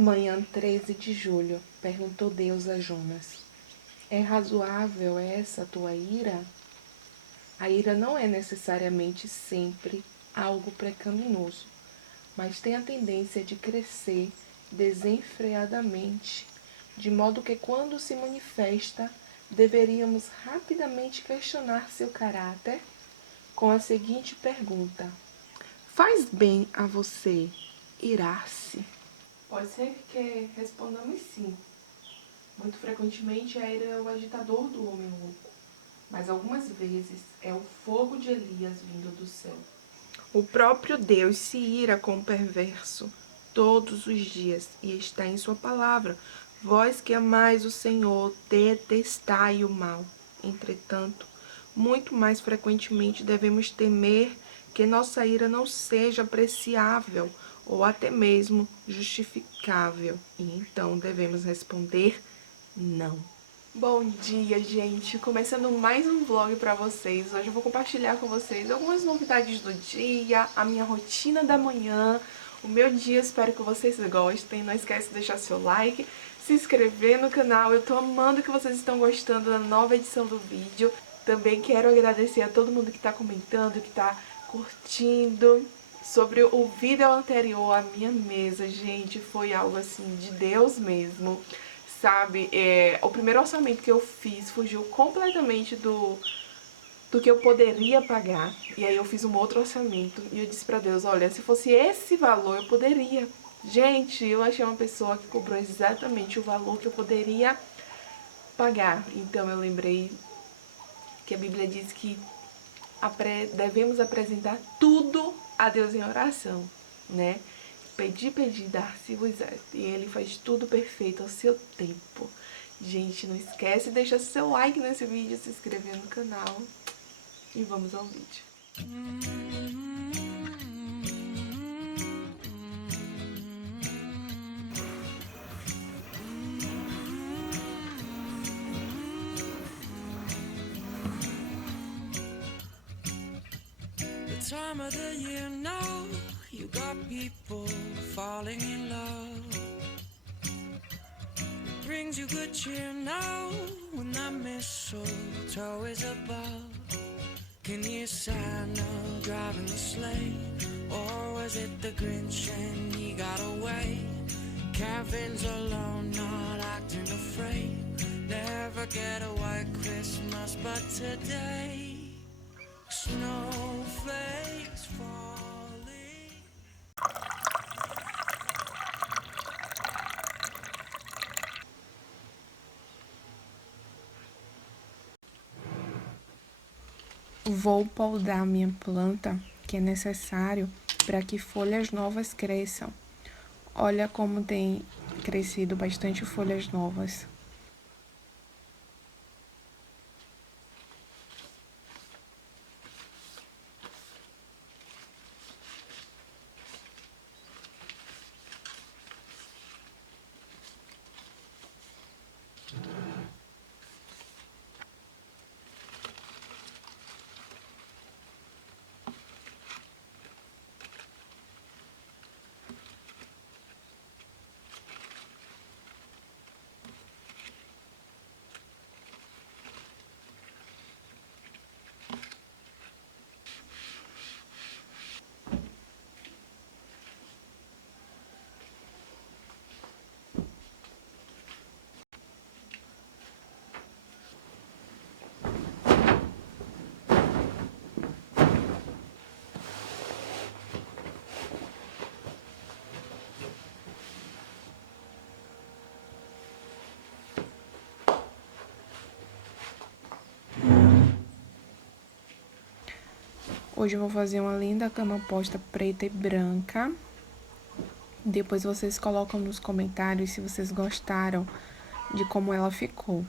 Manhã 13 de julho, perguntou Deus a Jonas: é razoável essa tua ira? A ira não é necessariamente sempre algo pecaminoso, mas tem a tendência de crescer desenfreadamente, de modo que quando se manifesta, deveríamos rapidamente questionar seu caráter com a seguinte pergunta: faz bem a você irar-se? Pode ser que respondamos sim. Muito frequentemente a ira é o agitador do homem louco, mas algumas vezes é o fogo de Elias vindo do céu. O próprio Deus se ira com o perverso todos os dias e está em sua palavra. Vós que amais o Senhor, detestai o mal. Entretanto, muito mais frequentemente devemos temer que nossa ira não seja apreciável ou até mesmo justificável. E então devemos responder não. Bom dia, gente! Começando mais um vlog pra vocês. Hoje eu vou compartilhar com vocês algumas novidades do dia, a minha rotina da manhã, o meu dia. Espero que vocês gostem. Não esquece de deixar seu like, se inscrever no canal. Eu tô amando que vocês estão gostando da nova edição do vídeo. Também quero agradecer a todo mundo que tá comentando, que tá curtindo. Sobre o vídeo anterior, a minha mesa, gente, foi algo assim de Deus mesmo. Sabe, o primeiro orçamento que eu fiz fugiu completamente do que eu poderia pagar. E aí eu fiz um outro orçamento e eu disse pra Deus: olha, se fosse esse valor eu poderia. Gente, eu achei uma pessoa que cobrou exatamente o valor que eu poderia pagar. Então eu lembrei que a Bíblia diz que devemos apresentar tudo a Deus em oração, né? Pedir, dar-se-vos-á. E Ele faz tudo perfeito ao seu tempo. Gente, não esquece de deixar seu like nesse vídeo, se inscrever no canal. E vamos ao vídeo. The time of the year now, you got people falling in love. It brings you good cheer now when that mistletoe is above. Can you Santa driving the sleigh? Or was it the Grinch and he got away? Kevin's alone, not acting afraid. Never get a white Christmas, but today snowflakes falling. Vou podar minha planta, que é necessário para que folhas novas cresçam. Olha como tem crescido bastante folhas novas. Hoje eu vou fazer uma linda cama posta preta e branca. Depois vocês colocam nos comentários se vocês gostaram de como ela ficou.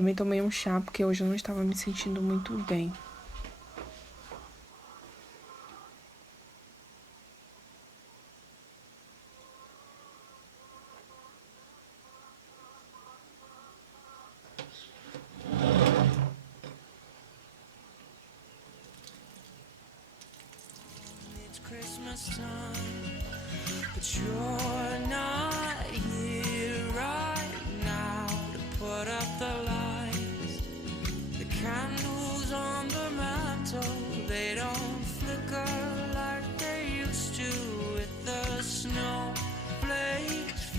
Também tomei um chá, porque hoje eu não estava me sentindo muito bem. Christmas time, but you're not here right now to put up the lights. The candles on the mantle, they don't flicker like they used to, with the snowflakes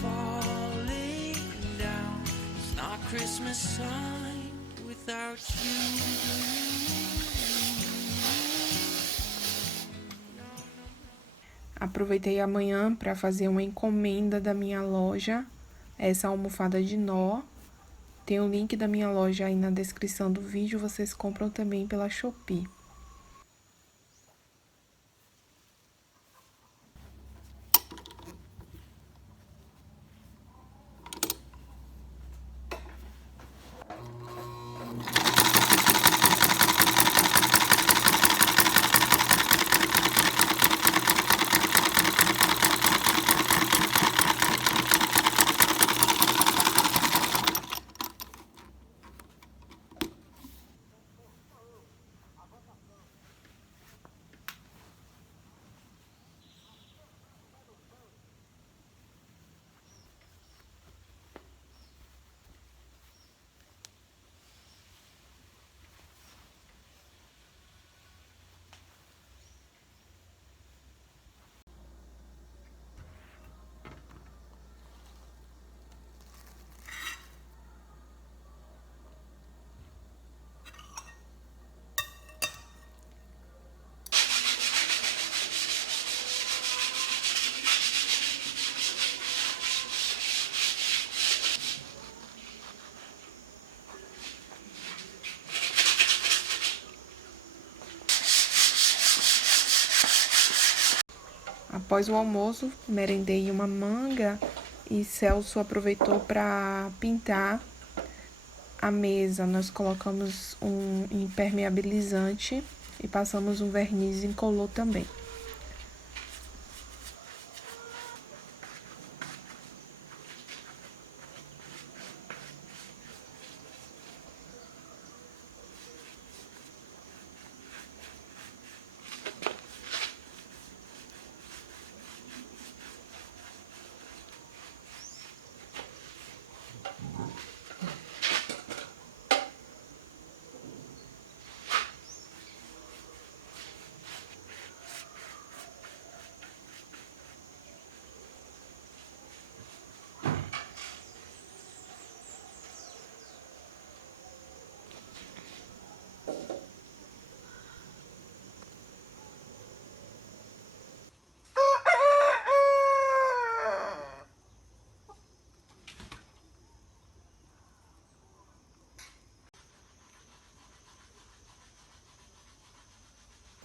falling down. It's not Christmas time without you. Aproveitei amanhã para fazer uma encomenda da minha loja, essa almofada de nó. Tem o link da minha loja aí na descrição do vídeo, vocês compram também pela Shopee. Após o almoço, merendei uma manga e Celso aproveitou para pintar a mesa. Nós colocamos um impermeabilizante e passamos um verniz incolor também.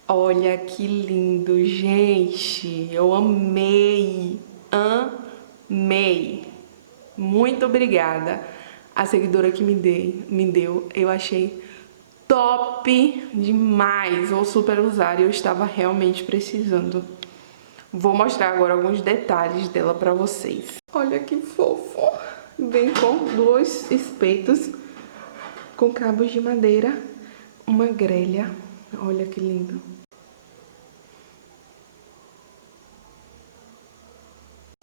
Olha que lindo, gente. Eu amei. Amei. Muito obrigada a seguidora que me deu. Eu achei top demais. Vou super usar e eu estava realmente precisando. Vou mostrar agora alguns detalhes dela pra vocês. Olha que fofo. Vem com 2 espetos com cabos de madeira, uma grelha. Olha que lindo.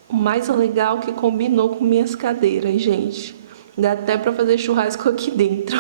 O mais legal é que combinou com minhas cadeiras, gente. Dá até pra fazer churrasco aqui dentro.